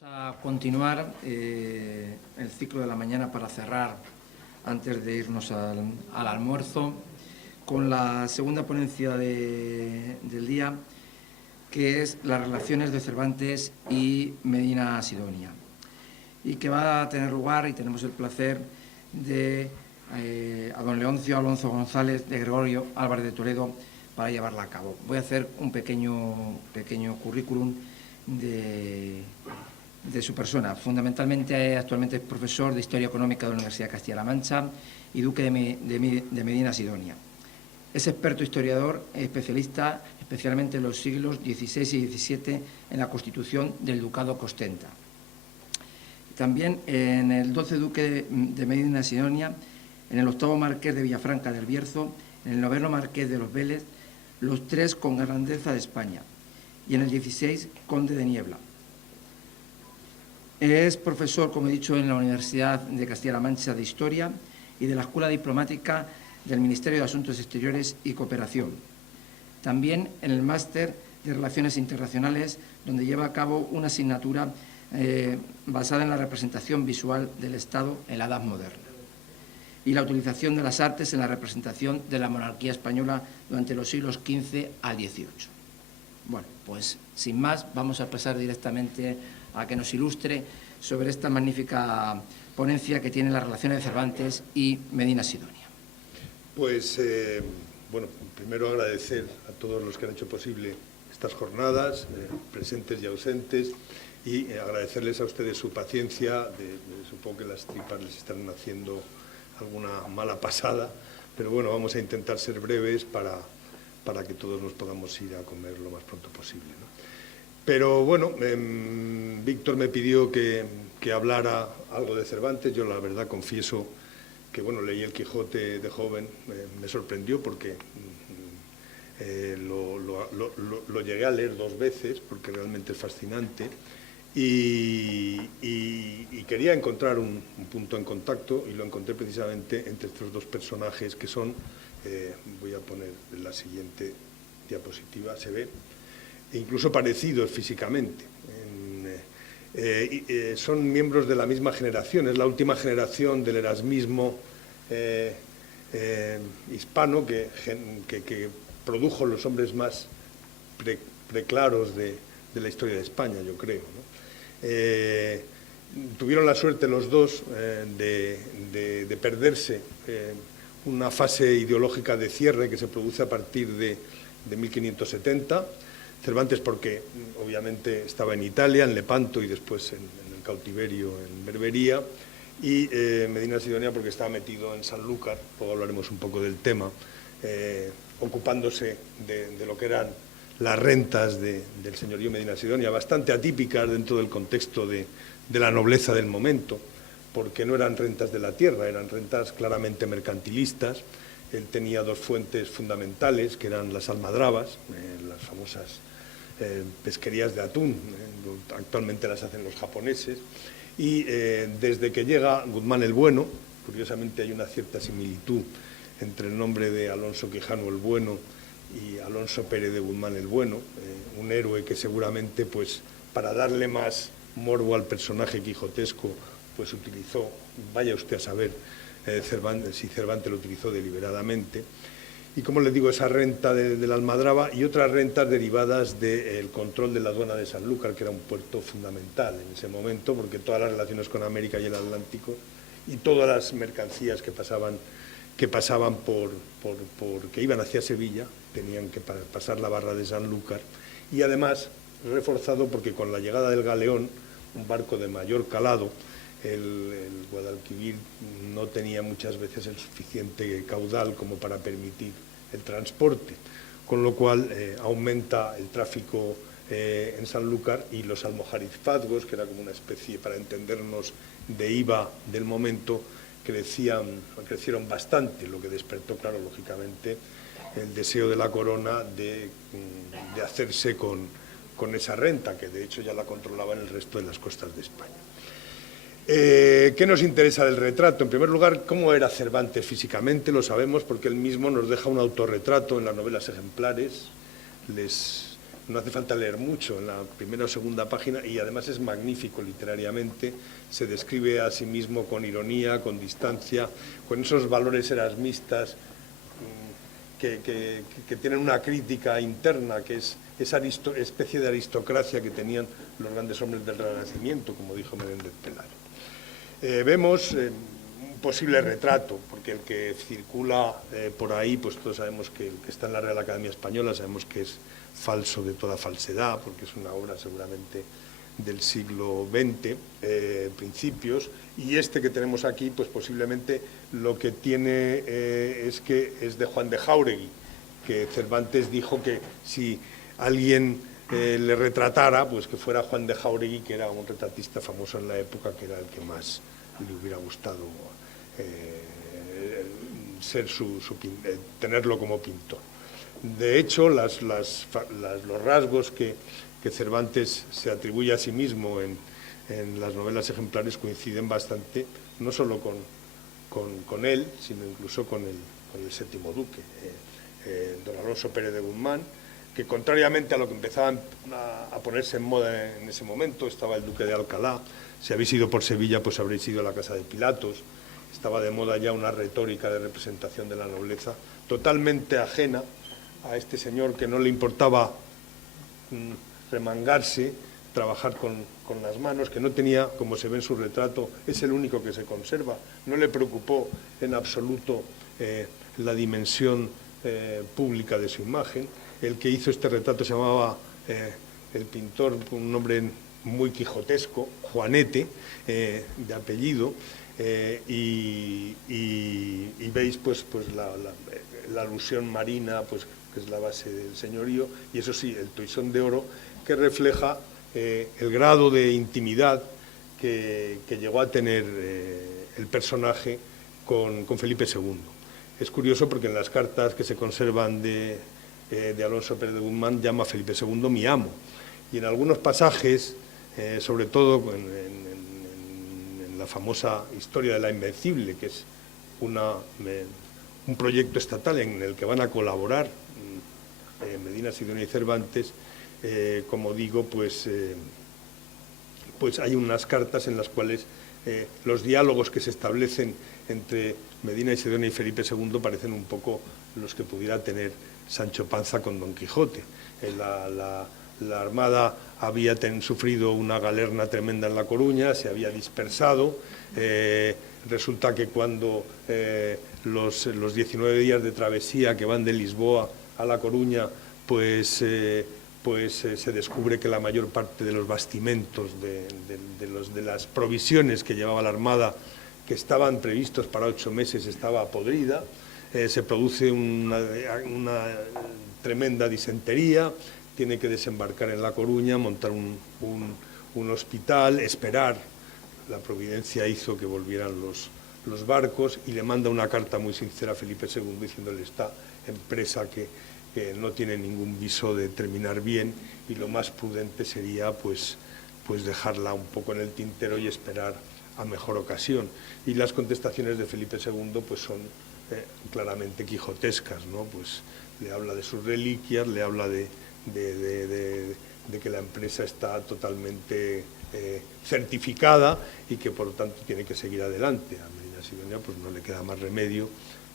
Vamos a continuar el ciclo de la mañana para cerrar, antes de irnos al almuerzo, con la segunda ponencia del día, que es las relaciones de Cervantes y Medina Sidonia, y que va a tener lugar, y tenemos el placer de a don Leoncio Alonso González de Gregorio Álvarez de Toledo para llevarla a cabo. Voy a hacer un pequeño currículum de su persona. Fundamentalmente, actualmente es profesor de Historia Económica de la Universidad de Castilla-La Mancha y duque de Medina Sidonia. Es experto historiador, especialista especialmente en los siglos XVI y XVII en la constitución del Ducado que ostenta. También en el 12 duque de Medina Sidonia, en el 8º marqués de Villafranca del Bierzo, en el 9º marqués de los Vélez, los 3 con grandeza de España, y en el 16 conde de Niebla. Es profesor, como he dicho, en la Universidad de Castilla-La Mancha de Historia y de la Escuela Diplomática del Ministerio de Asuntos Exteriores y Cooperación. También en el Máster de Relaciones Internacionales, donde lleva a cabo una asignatura basada en la representación visual del Estado en la Edad Moderna y la utilización de las artes en la representación de la monarquía española durante los siglos XV al XVIII. Bueno, pues sin más, vamos a pasar directamente a que nos ilustre sobre esta magnífica ponencia que tiene las relaciones de Cervantes y Medina Sidonia. Pues, bueno, primero agradecer a todos los que han hecho posible estas jornadas, presentes y ausentes, y agradecerles a ustedes su paciencia. Supongo que las tripas les están haciendo alguna mala pasada, pero bueno, vamos a intentar ser breves para que todos nos podamos ir a comer lo más pronto posible, ¿no? Pero bueno, Víctor me pidió que hablara algo de Cervantes. Yo la verdad confieso que bueno, leí el Quijote de joven, me sorprendió porque lo llegué a leer 2 veces porque realmente es fascinante y quería encontrar un punto en contacto y lo encontré precisamente entre estos 2 personajes que son, voy a poner la siguiente diapositiva, se ve, incluso parecidos físicamente. Son miembros de la misma generación, es la última generación del erasmismo hispano que produjo los hombres más preclaros de la historia de España, yo creo, ¿no? Tuvieron la suerte los 2 de perderse una fase ideológica de cierre que se produce a partir de 1570, Cervantes porque obviamente estaba en Italia, en Lepanto y después en el cautiverio en Berbería, y Medina Sidonia porque estaba metido en Sanlúcar, luego hablaremos un poco del tema, ocupándose de lo que eran las rentas del señorío Medina Sidonia, bastante atípicas dentro del contexto de la nobleza del momento, porque no eran rentas de la tierra, eran rentas claramente mercantilistas. Él tenía 2 fuentes fundamentales, que eran las almadrabas, las famosas pesquerías de atún, actualmente las hacen los japoneses, y desde que llega Guzmán el Bueno, curiosamente hay una cierta similitud entre el nombre de Alonso Quijano el Bueno y Alonso Pérez de Guzmán el Bueno, un héroe que seguramente, pues, para darle más morbo al personaje quijotesco, pues utilizó, vaya usted a saber si Cervantes lo utilizó deliberadamente. Y como les digo, esa renta de la almadraba y otras rentas derivadas del control de la aduana de Sanlúcar, que era un puerto fundamental en ese momento, porque todas las relaciones con América y el Atlántico y todas las mercancías que pasaban que iban hacia Sevilla, tenían que pasar la barra de Sanlúcar, y además reforzado porque con la llegada del galeón, un barco de mayor calado, el Guadalquivir no tenía muchas veces el suficiente caudal como para permitir el transporte, con lo cual aumenta el tráfico en Sanlúcar, y los almojarizfazgos, que era como una especie, para entendernos, de IVA del momento, crecieron bastante, lo que despertó, claro, lógicamente, el deseo de la corona de hacerse con esa renta, que de hecho ya la controlaban el resto de las costas de España. ¿Qué nos interesa del retrato? En primer lugar, ¿cómo era Cervantes físicamente? Lo sabemos porque él mismo nos deja un autorretrato en las novelas ejemplares. Les no hace falta leer mucho en la primera o segunda página, y además es magnífico literariamente, se describe a sí mismo con ironía, con distancia, con esos valores erasmistas que tienen una crítica interna, que es esa especie de aristocracia que tenían los grandes hombres del Renacimiento, como dijo Menéndez Pelayo. Vemos un posible retrato, porque el que circula por ahí, pues todos sabemos que el que está en la Real Academia Española, sabemos que es falso de toda falsedad, porque es una obra seguramente del siglo XX, principios, y este que tenemos aquí, pues posiblemente lo que tiene es que es de Juan de Jáuregui, que Cervantes dijo que si alguien le retratara, pues que fuera Juan de Jáuregui, que era un retratista famoso en la época, que era el que más le hubiera gustado tenerlo como pintor. De hecho, los rasgos que Cervantes se atribuye a sí mismo en las novelas ejemplares coinciden bastante, no solo con él, sino incluso con el séptimo duque, don Alonso Pérez de Guzmán, que contrariamente a lo que empezaban a ponerse en moda en ese momento, estaba el duque de Alcalá. Si habéis ido por Sevilla, pues habréis ido a la casa de Pilatos. Estaba de moda ya una retórica de representación de la nobleza totalmente ajena a este señor, que no le importaba remangarse, trabajar con las manos, que no tenía, como se ve en su retrato, es el único que se conserva, no le preocupó en absoluto la dimensión pública de su imagen. El que hizo este retrato se llamaba, el pintor, un nombre muy quijotesco, Juanete, de apellido, y veis pues la alusión marina, pues que es la base del señorío, y eso sí, el toisón de oro, que refleja el grado de intimidad que llegó a tener el personaje con Felipe II. Es curioso porque en las cartas que se conservan de Alonso Pérez de Guzmán llama a Felipe II mi amo, y en algunos pasajes, sobre todo en la famosa historia de la Invencible, que es un proyecto estatal en el que van a colaborar Medina Sidonia y Cervantes, como digo, pues hay unas cartas en las cuales los diálogos que se establecen entre Medina Sidonia y Felipe II parecen un poco los que pudiera tener Sancho Panza con Don Quijote. La Armada había sufrido una galerna tremenda en La Coruña, se había dispersado. Resulta que cuando los 19 días de travesía que van de Lisboa a La Coruña, pues se descubre que la mayor parte de los bastimentos, de las provisiones que llevaba la Armada, que estaban previstos para 8 meses, estaba podrida. Se produce una tremenda disentería, tiene que desembarcar en La Coruña, montar un hospital, esperar. La providencia hizo que volvieran los barcos, y le manda una carta muy sincera a Felipe II diciéndole: esta empresa que no tiene ningún viso de terminar bien, y lo más prudente sería pues dejarla un poco en el tintero y esperar a mejor ocasión. Y las contestaciones de Felipe II pues son claramente quijotescas, ¿no? Pues le habla de sus reliquias, le habla de que la empresa está totalmente certificada y que por lo tanto tiene que seguir adelante. A Medina Sidonia pues no le queda más remedio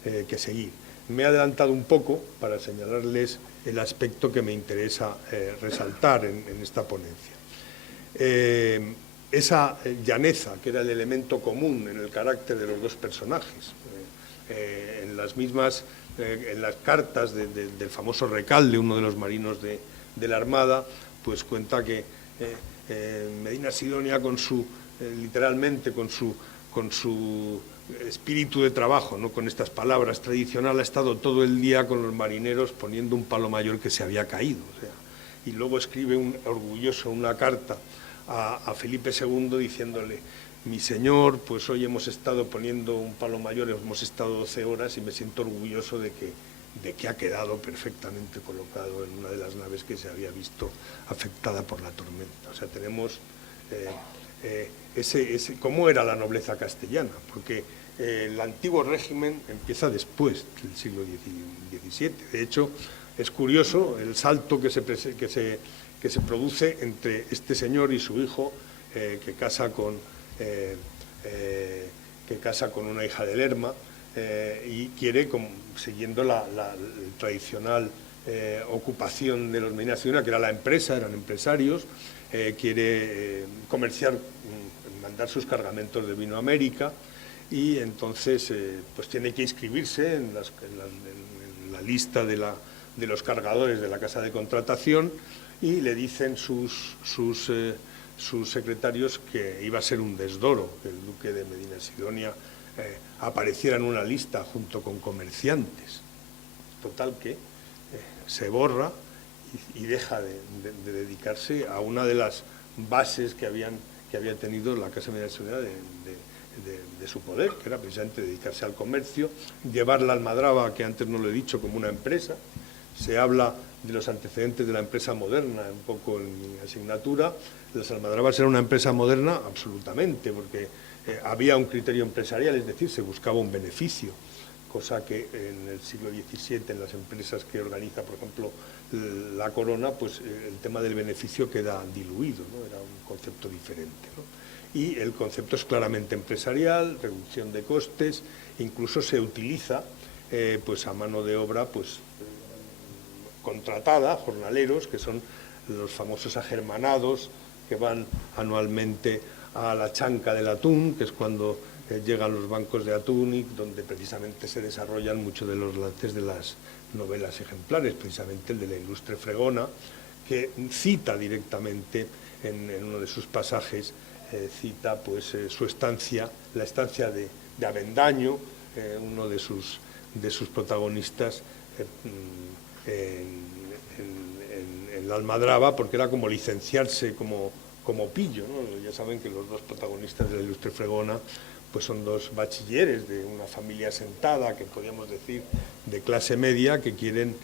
que seguir. Me he adelantado un poco para señalarles el aspecto que me interesa resaltar en esta ponencia. Esa llaneza, que era el elemento común en el carácter de los dos personajes. En las cartas del famoso Recalde, uno de los marinos de la Armada, pues cuenta que Medina Sidonia, literalmente con su espíritu de trabajo, ¿no? Con estas palabras tradicionales, ha estado todo el día con los marineros poniendo un palo mayor que se había caído. O sea, y luego escribe orgulloso una carta a Felipe II diciéndole: mi señor, pues hoy hemos estado poniendo un palo mayor, hemos estado 12 horas y me siento orgulloso de que ha quedado perfectamente colocado en una de las naves que se había visto afectada por la tormenta. O sea, tenemos cómo era la nobleza castellana, porque el antiguo régimen empieza después del siglo XVII. De hecho, es curioso el salto que se produce entre este señor y su hijo, que casa con una hija de Lerma, y quiere, siguiendo la tradicional ocupación de los Medina Sidonia, que era la empresa, eran empresarios, quiere comerciar, mandar sus cargamentos de vino a América, y entonces pues tiene que inscribirse en la lista de los cargadores de la casa de contratación, y le dicen sus secretarios que iba a ser un desdoro que el duque de Medina Sidonia apareciera en una lista junto con comerciantes. Total que se borra y deja de dedicarse a una de las bases que había tenido la Casa de Medina Sidonia de su poder, que era precisamente dedicarse al comercio, llevar la almadraba, que antes no lo he dicho, como una empresa. Se habla de los antecedentes de la empresa moderna, un poco en mi asignatura. Las almadrabas eran una empresa moderna absolutamente, porque había un criterio empresarial, es decir, se buscaba un beneficio, cosa que en el siglo XVII, en las empresas que organiza, por ejemplo, la Corona, pues el tema del beneficio queda diluido, ¿no? Era un concepto diferente, ¿no? Y el concepto es claramente empresarial, reducción de costes, incluso se utiliza pues a mano de obra pues contratada, jornaleros, que son los famosos agermanados que van anualmente a la chanca del atún, que es cuando llegan los bancos de atún, y donde precisamente se desarrollan muchos de los lances de las novelas ejemplares, precisamente el de la ilustre Fregona, que cita directamente en uno de sus pasajes, cita pues su estancia, la estancia de Avendaño, uno de sus protagonistas, en la Almadraba, porque era como licenciarse como pillo, ¿no? Ya saben que los dos protagonistas de la ilustre Fregona pues son dos bachilleres de una familia asentada, que podríamos decir de clase media, que quieren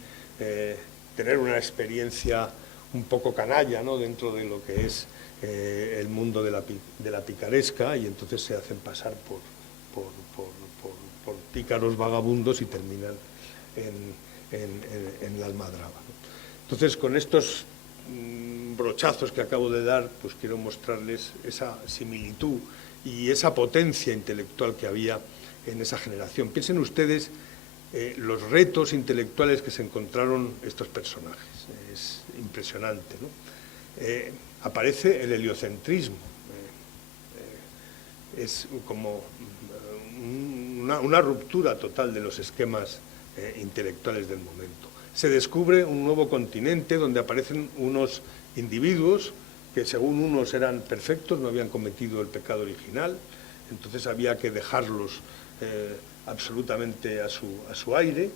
tener una experiencia un poco canalla, ¿no?, dentro de lo que es el mundo de la picaresca, y entonces se hacen pasar por pícaros vagabundos y terminan en la Almadraba, ¿no? Entonces, con estos brochazos que acabo de dar, pues quiero mostrarles esa similitud y esa potencia intelectual que había en esa generación. Piensen ustedes los retos intelectuales que se encontraron estos personajes. Es impresionante, ¿no? Aparece el heliocentrismo. Es como una ruptura total de los esquemas intelectuales del momento. Se descubre un nuevo continente donde aparecen unos individuos que, según unos, eran perfectos, no habían cometido el pecado original, entonces había que dejarlos absolutamente a su aire.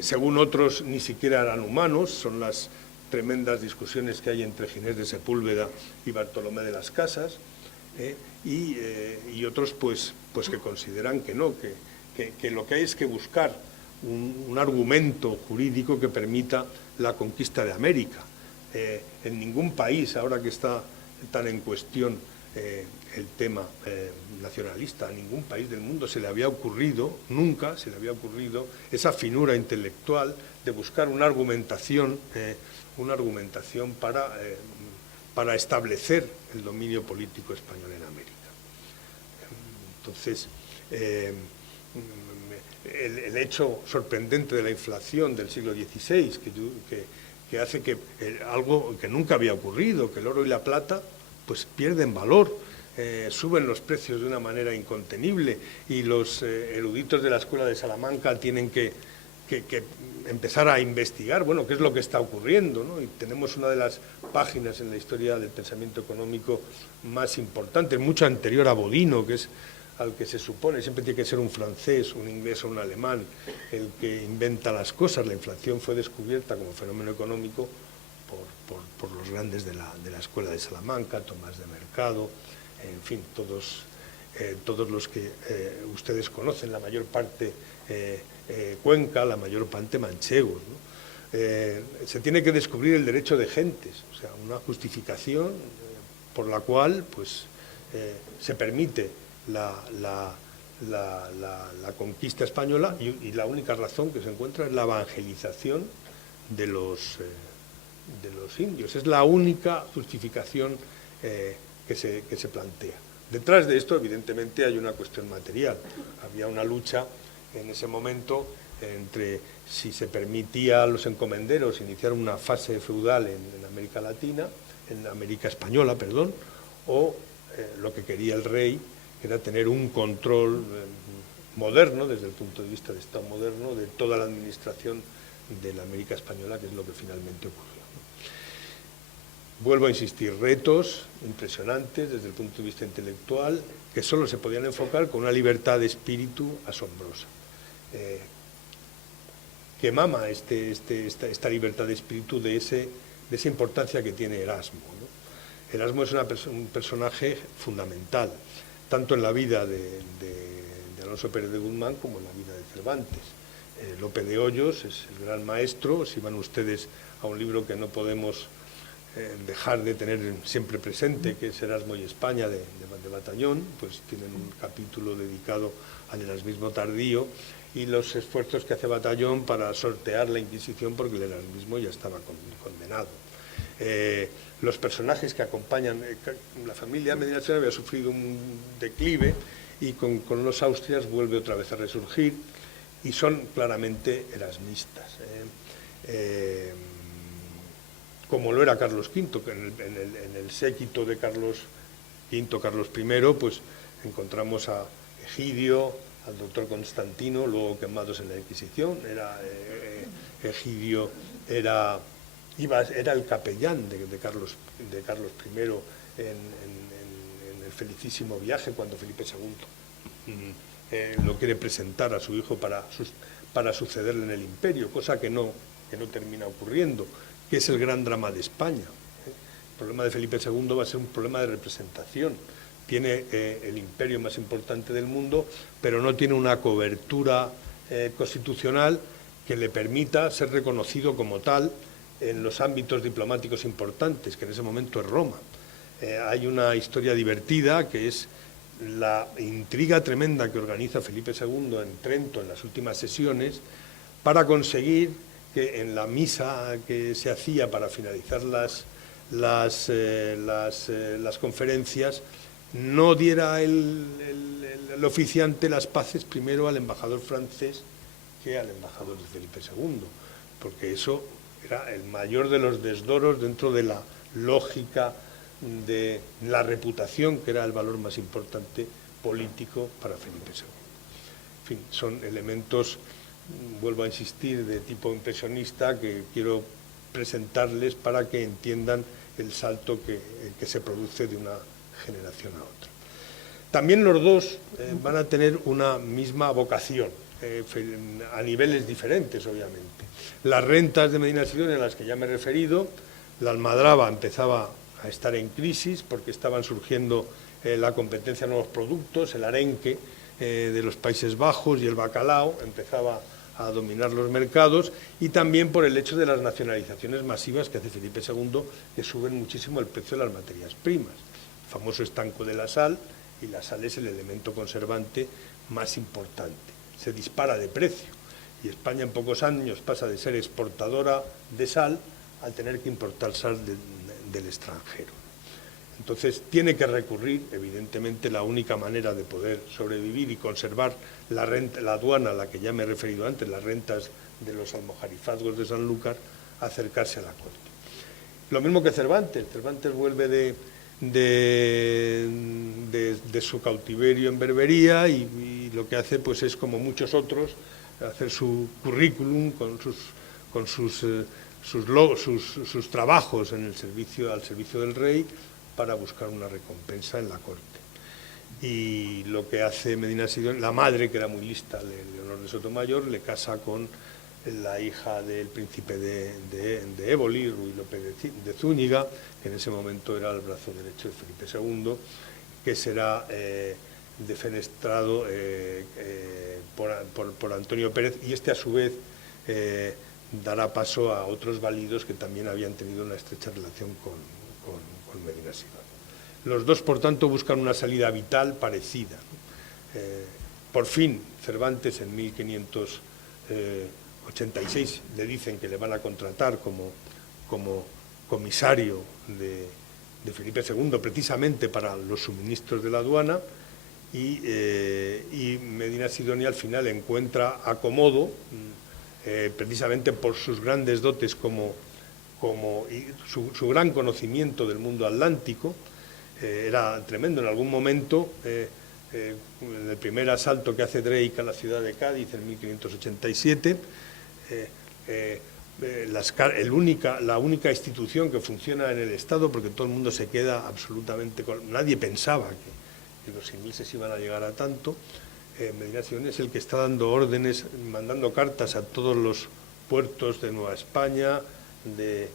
Según otros, ni siquiera eran humanos. Son las tremendas discusiones que hay entre Ginés de Sepúlveda y Bartolomé de las Casas, y otros pues que consideran que no, que lo que hay es que buscar un argumento jurídico que permita la conquista de América. En ningún país, ahora que está tan en cuestión el tema nacionalista, a ningún país del mundo se le había ocurrido, nunca se le había ocurrido esa finura intelectual de buscar una argumentación para establecer el dominio político español en América. Entonces, el hecho sorprendente de la inflación del siglo XVI, que hace que algo que nunca había ocurrido, que el oro y la plata pues pierden valor, suben los precios de una manera incontenible, y los eruditos de la Escuela de Salamanca tienen que empezar a investigar, bueno, qué es lo que está ocurriendo, ¿no? Y tenemos una de las páginas en la historia del pensamiento económico más importantes, mucho anterior a Bodino, que es al que se supone, siempre tiene que ser un francés, un inglés o un alemán el que inventa las cosas. La inflación fue descubierta como fenómeno económico por los grandes de la Escuela de Salamanca, Tomás de Mercado, en fin, todos los que ustedes conocen, la mayor parte Cuenca, la mayor parte manchegos, ¿no? Se tiene que descubrir el derecho de gentes, o sea, una justificación por la cual pues, se permite la conquista española, y la única razón que se encuentra es la evangelización de los indios. Es la única justificación que se plantea. Detrás de esto, evidentemente, hay una cuestión material. Había una lucha en ese momento entre si se permitía a los encomenderos iniciar una fase feudal en América Latina, en América Española, perdón, o lo que quería el rey, que era tener un control moderno, desde el punto de vista de Estado moderno, de toda la administración de la América Española, que es lo que finalmente ocurrió. Vuelvo a insistir, retos impresionantes desde el punto de vista intelectual, que solo se podían enfocar con una libertad de espíritu asombrosa. Que mama esta libertad de espíritu de esa importancia que tiene Erasmo, ¿no? Erasmo es un personaje fundamental, tanto en la vida de Alonso Pérez de Guzmán como en la vida de Cervantes. Lope de Hoyos es el gran maestro. Si van ustedes a un libro que no podemos dejar de tener siempre presente, que es Erasmo y España de Bataillón, pues tienen un capítulo dedicado al erasmismo tardío y los esfuerzos que hace Bataillón para sortear la Inquisición, porque el erasmismo ya estaba condenado. Los personajes que acompañan, la familia Medinaceli había sufrido un declive y con los Austrias vuelve otra vez a resurgir y son claramente erasmistas. Como lo era Carlos V, que en el séquito de Carlos V, Carlos I, pues encontramos a Egidio, al doctor Constantino, luego quemados en la Inquisición. Egidio era el capellán de Carlos I en el felicísimo viaje, cuando Felipe II lo quiere presentar a su hijo para sucederle en el imperio, cosa que no termina ocurriendo, que es el gran drama de España. El problema de Felipe II va a ser un problema de representación. Tiene el imperio más importante del mundo, pero no tiene una cobertura constitucional que le permita ser reconocido como tal en los ámbitos diplomáticos importantes, que en ese momento es Roma. Hay una historia divertida, que es la intriga tremenda que organiza Felipe II en Trento en las últimas sesiones para conseguir que en la misa que se hacía para finalizar las conferencias no diera el oficiante las paces primero al embajador francés que al embajador de Felipe II, porque eso era el mayor de los desdoros dentro de la lógica de la reputación, que era el valor más importante político para Felipe II. En fin, son elementos, vuelvo a insistir, de tipo impresionista que quiero presentarles para que entiendan el salto que se produce de una generación a otra. También los dos van a tener una misma vocación, a niveles diferentes, obviamente. Las rentas de Medinaceli, a las que ya me he referido, la almadraba empezaba a estar en crisis porque estaban surgiendo la competencia de nuevos productos, el arenque de los Países Bajos y el bacalao empezaba a dominar los mercados, y también por el hecho de las nacionalizaciones masivas que hace Felipe II, que suben muchísimo el precio de las materias primas. El famoso estanco de la sal, y la sal es el elemento conservante más importante. Se dispara de precio y España en pocos años pasa de ser exportadora de sal al tener que importar sal del extranjero. Entonces tiene que recurrir, evidentemente, la única manera de poder sobrevivir y conservar la aduana a la que ya me he referido antes, las rentas de los almojarifazgos de Sanlúcar, acercarse a la corte. Lo mismo que Cervantes. Cervantes vuelve de su cautiverio en Berbería y lo que hace pues es, como muchos otros, hacer su currículum con sus trabajos al servicio del rey, para buscar una recompensa en la corte. Y lo que hace Medinaceli, la madre, que era muy lista, Leonor de Sotomayor, le casa con la hija del príncipe de Éboli, Ruy López de Zúñiga, que en ese momento era el brazo derecho de Felipe II, que será defenestrado por Antonio Pérez, y a su vez dará paso a otros validos que también habían tenido una estrecha relación con Medinaceli. Los dos, por tanto, buscan una salida vital parecida. Por fin, Cervantes en 1588 86 le dicen que le van a contratar como comisario de Felipe II, precisamente para los suministros de la aduana, y Medina Sidonia al final encuentra acomodo, precisamente por sus grandes dotes y su gran conocimiento del mundo atlántico. Era tremendo. En algún momento, en el primer asalto que hace Drake a la ciudad de Cádiz en 1587, la única institución que funciona en el Estado, porque todo el mundo se queda absolutamente... Nadie pensaba que los ingleses iban a llegar a tanto. Medina Sidonia es el que está dando órdenes, mandando cartas a todos los puertos de Nueva España, de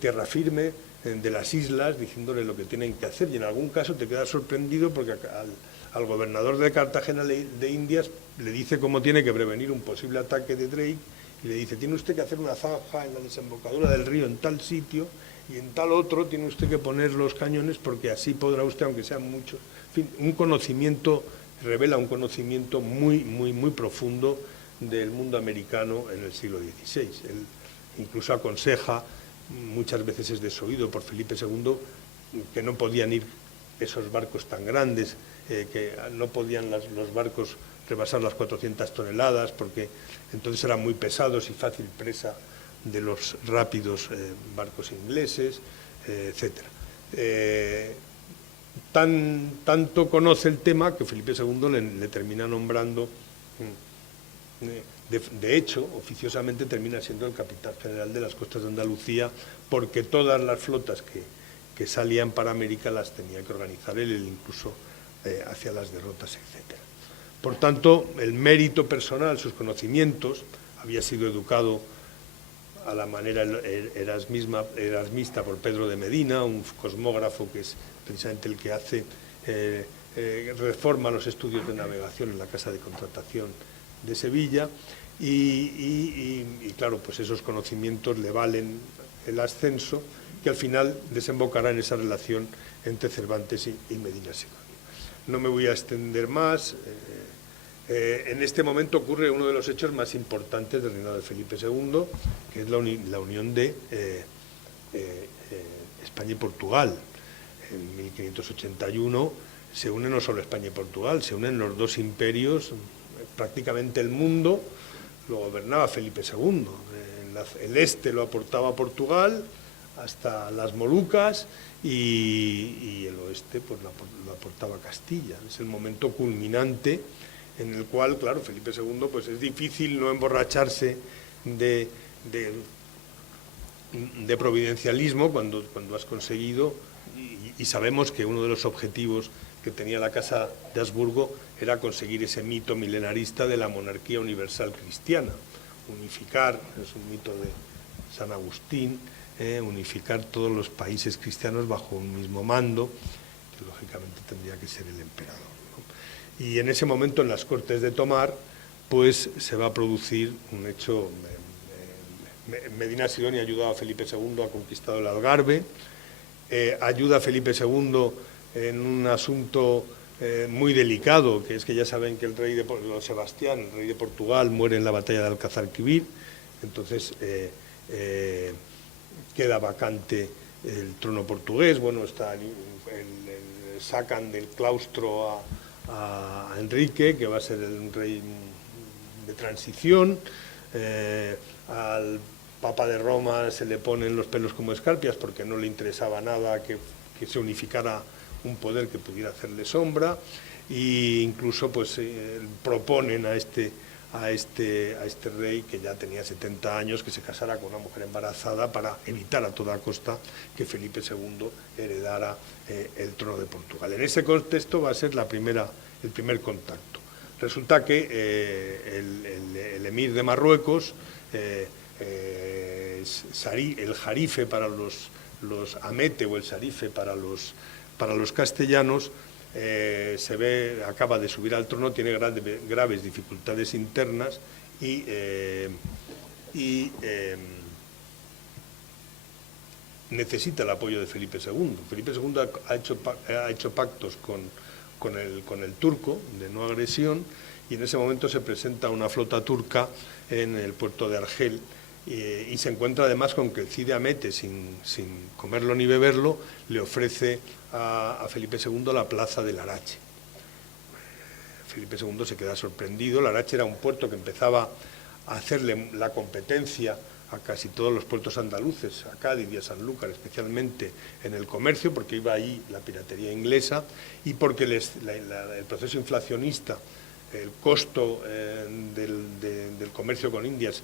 tierra firme, de las islas, diciéndole lo que tienen que hacer, y en algún caso te quedas sorprendido porque al gobernador de Cartagena de Indias le dice cómo tiene que prevenir un posible ataque de Drake, y le dice: tiene usted que hacer una zanja en la desembocadura del río en tal sitio, y en tal otro tiene usted que poner los cañones, porque así podrá usted, aunque sean muchos... En fin, un conocimiento, revela un conocimiento muy, muy, muy profundo del mundo americano en el siglo XVI. Él incluso aconseja, muchas veces es desoído por Felipe II, que no podían ir esos barcos tan grandes, que no podían los barcos rebasar las 400 toneladas, porque entonces eran muy pesados y fácil presa de los rápidos barcos ingleses, etc. Tanto conoce el tema que Felipe II le termina nombrando, de hecho, oficiosamente termina siendo el capitán general de las costas de Andalucía, porque todas las flotas que salían para América las tenía que organizar él incluso hacia las derrotas, etc. Por tanto, el mérito personal, sus conocimientos, había sido educado a la manera erasmista por Pedro de Medina, un cosmógrafo que es precisamente el que hace, reforma los estudios de navegación en la Casa de Contratación de Sevilla, y claro, pues esos conocimientos le valen el ascenso, que al final desembocará en esa relación entre Cervantes y Medina Sidonia. No me voy a extender más. En este momento ocurre uno de los hechos más importantes del reinado de Felipe II, que es la unión de España y Portugal. En 1581 se unen no solo España y Portugal, se unen los dos imperios. Prácticamente el mundo lo gobernaba Felipe II. El este lo aportaba Portugal hasta las Molucas, y el oeste pues lo aportaba Castilla. Es el momento culminante en el cual, claro, Felipe II, pues es difícil no emborracharse de providencialismo cuando has conseguido, y sabemos que uno de los objetivos que tenía la Casa de Habsburgo era conseguir ese mito milenarista de la monarquía universal cristiana, unificar, es un mito de San Agustín, unificar todos los países cristianos bajo un mismo mando, que lógicamente tendría que ser el emperador, ¿no? Y en ese momento, en las Cortes de Tomar, pues se va a producir un hecho. Medina Sidonia ayudaba a Felipe II a conquistar el Algarve, ayuda a Felipe II en un asunto muy delicado, que es que ya saben que el rey de Sebastián, el rey de Portugal, muere en la batalla de Alcázar-Quibir. Entonces queda vacante el trono portugués. Bueno, sacan del claustro a Enrique, que va a ser el rey de transición. Al Papa de Roma se le ponen los pelos como escarpias, porque no le interesaba nada que se unificara un poder que pudiera hacerle sombra, e incluso pues proponen a este rey, que ya tenía 70 años, que se casara con una mujer embarazada para evitar a toda costa que Felipe II heredara el trono de Portugal. En ese contexto va a ser el primer contacto. Resulta que el emir de Marruecos, el jarife para los amete, o el sharife para los castellanos, acaba de subir al trono, tiene graves dificultades internas y necesita el apoyo de Felipe II. Felipe II ha hecho pactos con el turco de no agresión, y en ese momento se presenta una flota turca en el puerto de Argel, y se encuentra además con que el Cide Hamete, sin comerlo ni beberlo, le ofrece a Felipe II la plaza de Larache. Felipe II se queda sorprendido. Larache era un puerto que empezaba a hacerle la competencia a casi todos los puertos andaluces, a Cádiz y a Sanlúcar, especialmente en el comercio, porque iba ahí la piratería inglesa y porque el proceso inflacionista, el costo del comercio con Indias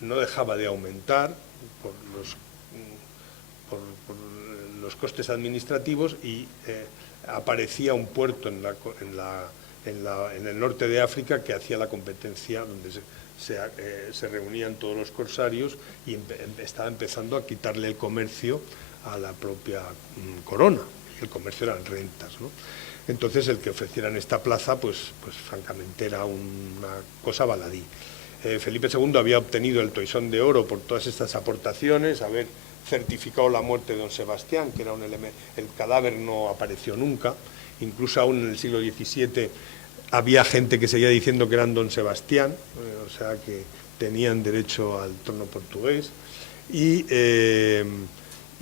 no dejaba de aumentar por los costes administrativos, y aparecía un puerto en el norte de África que hacía la competencia, donde se reunían todos los corsarios, y estaba empezando a quitarle el comercio a la propia corona. El comercio eran rentas, ¿no? Entonces el que ofrecieran esta plaza, pues francamente era una cosa baladí. Felipe II había obtenido el Toisón de Oro por todas estas aportaciones, haber certificado la muerte de don Sebastián, que era el cadáver no apareció nunca, incluso aún en el siglo XVII había gente que seguía diciendo que eran don Sebastián, o sea que tenían derecho al trono portugués, y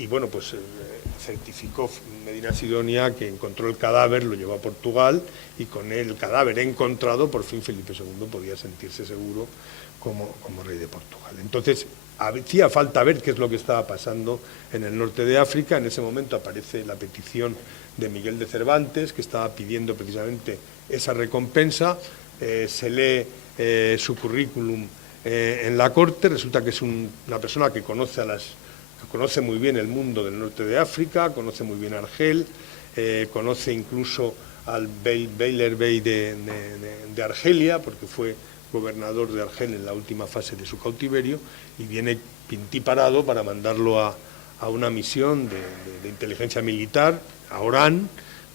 bueno, pues certificó Medina Sidonia que encontró el cadáver, lo llevó a Portugal, y con el cadáver encontrado, por fin Felipe II podía sentirse seguro como rey de Portugal. Entonces, hacía falta ver qué es lo que estaba pasando en el norte de África. En ese momento aparece la petición de Miguel de Cervantes, que estaba pidiendo precisamente esa recompensa. Se lee su currículum en la corte. Resulta que es una persona que conoce muy bien el mundo del norte de África, conoce muy bien Argel, conoce incluso al Beylerbey de Argelia, porque fue gobernador de Argel en la última fase de su cautiverio, y viene pintiparado para mandarlo a una misión de inteligencia militar, a Orán,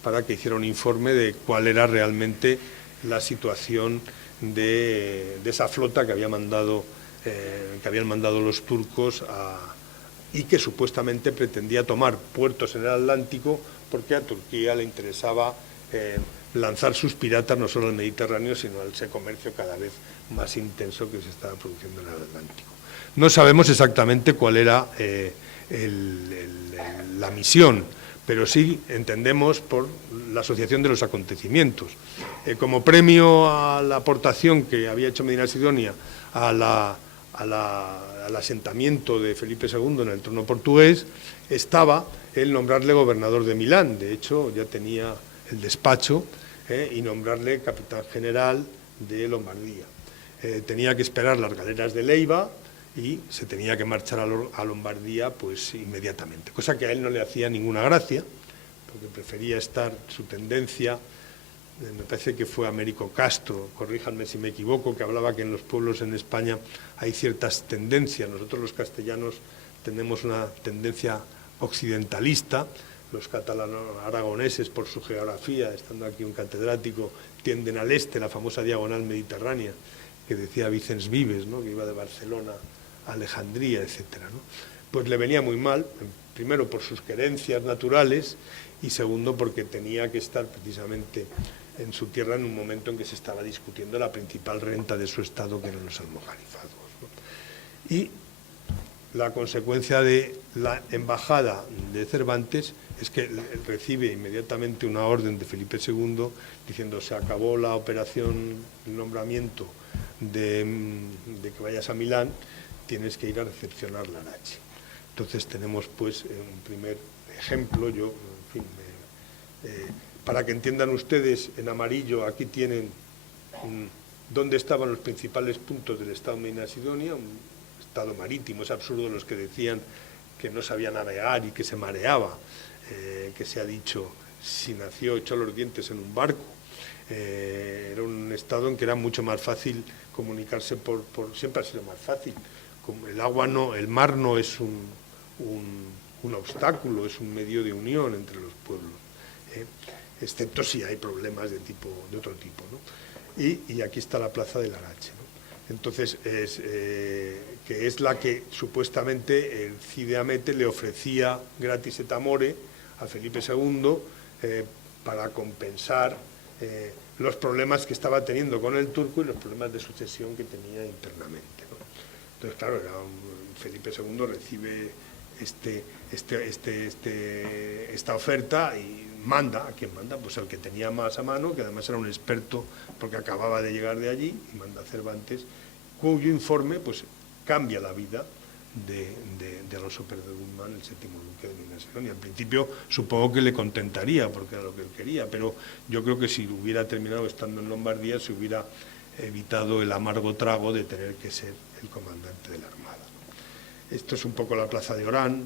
para que hiciera un informe de cuál era realmente la situación de esa flota que habían mandado los turcos y que supuestamente pretendía tomar puertos en el Atlántico, porque a Turquía le interesaba lanzar sus piratas no solo al Mediterráneo, sino al ese comercio cada vez más intenso que se estaba produciendo en el Atlántico. No sabemos exactamente cuál era la misión, pero sí entendemos por la asociación de los acontecimientos. Como premio a la aportación que había hecho Medina Sidonia al asentamiento de Felipe II en el trono portugués, estaba el nombrarle gobernador de Milán. De hecho, ya tenía el despacho, y nombrarle capitán general de Lombardía. Tenía que esperar las galeras de Leiva y se tenía que marchar a Lombardía pues inmediatamente, cosa que a él no le hacía ninguna gracia, porque prefería estar, su tendencia, me parece que fue Américo Castro, corríjanme si me equivoco, que hablaba que en los pueblos en España hay ciertas tendencias. Nosotros los castellanos tenemos una tendencia occidentalista, los catalano-aragoneses, por su geografía, estando aquí un catedrático, tienden al este, la famosa diagonal mediterránea, que decía Vicens Vives, ¿no?, que iba de Barcelona a Alejandría, etcétera, ¿no? Pues le venía muy mal, primero por sus querencias naturales, y segundo porque tenía que estar precisamente en su tierra en un momento en que se estaba discutiendo la principal renta de su estado, que eran los almojárizados, ¿no? Y la consecuencia de la embajada de Cervantes es que recibe inmediatamente una orden de Felipe II diciendo: se acabó la operación, el nombramiento de que vayas a Milán, tienes que ir a recepcionar Larache. Entonces tenemos pues un primer ejemplo. Yo, en fin, para que entiendan ustedes, en amarillo aquí tienen dónde estaban los principales puntos del estado de Medina Sidonia, un estado marítimo. Es absurdo los que decían que no sabía navegar y que se mareaba, que se ha dicho, si nació echó los dientes en un barco. Era un estado en que era mucho más fácil comunicarse siempre ha sido más fácil. Como el mar no es un obstáculo, es un medio de unión entre los pueblos, excepto si hay problemas de otro tipo, ¿no? Y aquí está la plaza de Larache, ¿no? Entonces, que es la que supuestamente el Cide Hamete le ofrecía gratis et amore a Felipe II, para compensar los problemas que estaba teniendo con el turco y los problemas de sucesión que tenía internamente, ¿no? Entonces, claro, Felipe II recibe esta oferta y manda. ¿A quién manda? Pues al que tenía más a mano, que además era un experto porque acababa de llegar de allí, y manda a Cervantes, cuyo informe pues cambia la vida de Alonso Pérez de Guzmán, el séptimo duque de Medina Sidonia. Al principio supongo que le contentaría porque era lo que él quería, pero yo creo que si hubiera terminado estando en Lombardía se hubiera evitado el amargo trago de tener que ser el comandante de la Armada. Esto es un poco la plaza de Orán,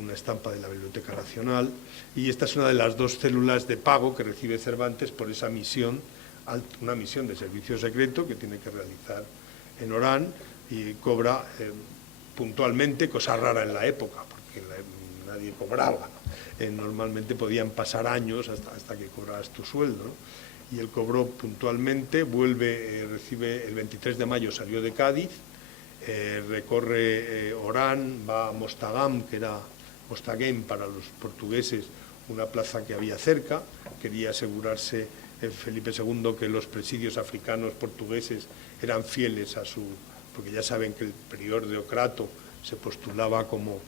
una estampa de la Biblioteca Nacional, y esta es una de las dos células de pago que recibe Cervantes por esa misión, una misión de servicio secreto que tiene que realizar en Orán, y cobra puntualmente, cosa rara en la época, porque nadie cobraba, ¿no? Normalmente podían pasar años hasta que cobraras tu sueldo, ¿no? Y él cobró puntualmente, recibe el 23 de mayo, salió de Cádiz, recorre Orán, va a Mostagem, que era Mostagem para los portugueses, una plaza que había cerca. Quería asegurarse Felipe II que los presidios africanos portugueses eran fieles a porque ya saben que el prior de Ocrato se postulaba como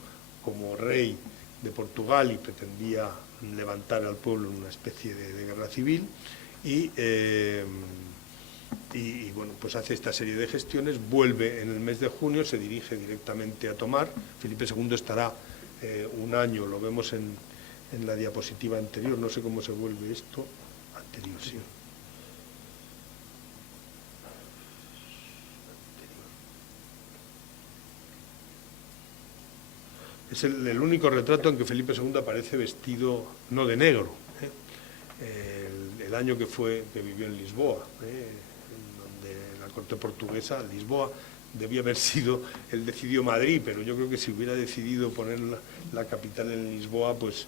rey de Portugal y pretendía levantar al pueblo en una especie de guerra civil, y bueno, pues hace esta serie de gestiones, vuelve en el mes de junio, se dirige directamente a Tomar. Felipe II estará un año, lo vemos en la diapositiva anterior, no sé cómo se vuelve esto, anterior, sí. Es el único retrato en que Felipe II aparece vestido no de negro, el año que vivió en Lisboa, donde la corte portuguesa, Lisboa, debía haber sido, él decidió Madrid, pero yo creo que si hubiera decidido poner la capital en Lisboa, pues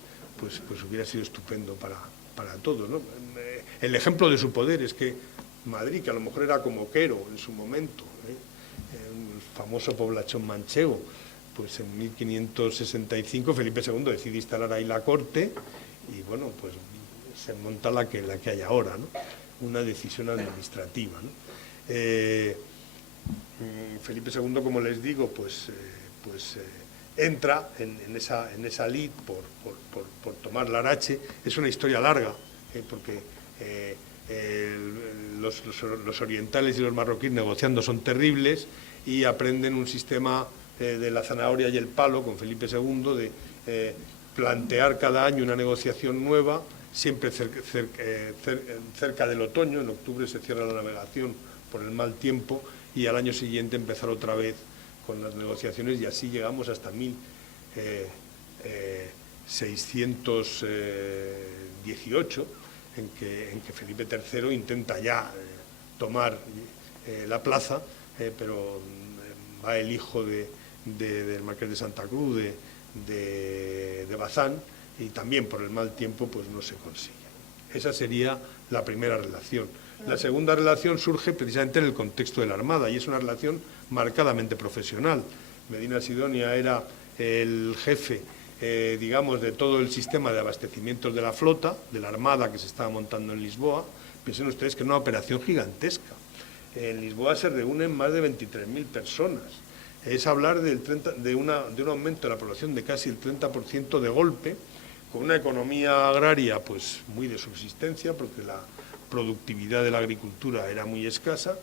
hubiera sido estupendo para todos, ¿no? El ejemplo de su poder es que Madrid, que a lo mejor era como Quero en su momento, el famoso poblachón manchego, pues en 1565 Felipe II decide instalar ahí la corte, y bueno, pues se monta la que hay ahora, ¿no? Una decisión administrativa, ¿no? Felipe II, como les digo, entra en esa lid por tomar Larache. Es una historia larga, porque los orientales y los marroquíes negociando son terribles, y aprenden un sistema de la zanahoria y el palo con Felipe II, de plantear cada año una negociación nueva, siempre cerca del otoño. En octubre se cierra la navegación por el mal tiempo, y al año siguiente empezar otra vez con las negociaciones, y así llegamos hasta 1618, en que Felipe III intenta ya tomar la plaza, pero va el hijo del marqués de Santa Cruz, de Bazán, y también por el mal tiempo pues no se consigue. Esa sería la primera relación. La segunda relación surge precisamente en el contexto de la Armada, y es una relación marcadamente profesional. Medina Sidonia era el jefe, digamos, de todo el sistema de abastecimientos de la flota, de la Armada que se estaba montando en Lisboa. Piensen ustedes que es una operación gigantesca. En Lisboa se reúnen más de 23.000 personas. Es hablar de un aumento de la población de casi el 30% de golpe, con una economía agraria pues muy de subsistencia, porque la productividad de la agricultura era muy escasa,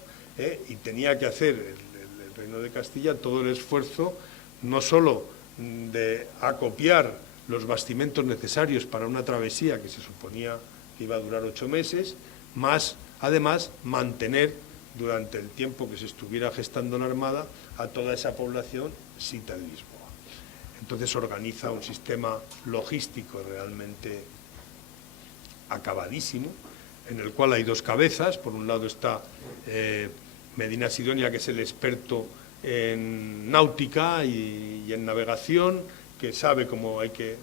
y tenía que hacer el Reino de Castilla todo el esfuerzo, no solo de acopiar los bastimentos necesarios para una travesía que se suponía que iba a durar 8 meses, más además mantener durante el tiempo que se estuviera gestando la Armada a toda esa población sita en Lisboa. Entonces organiza un sistema logístico realmente acabadísimo, en el cual hay dos cabezas. Por un lado está Medina Sidonia, que es el experto en náutica y en navegación, que sabe cómo hay que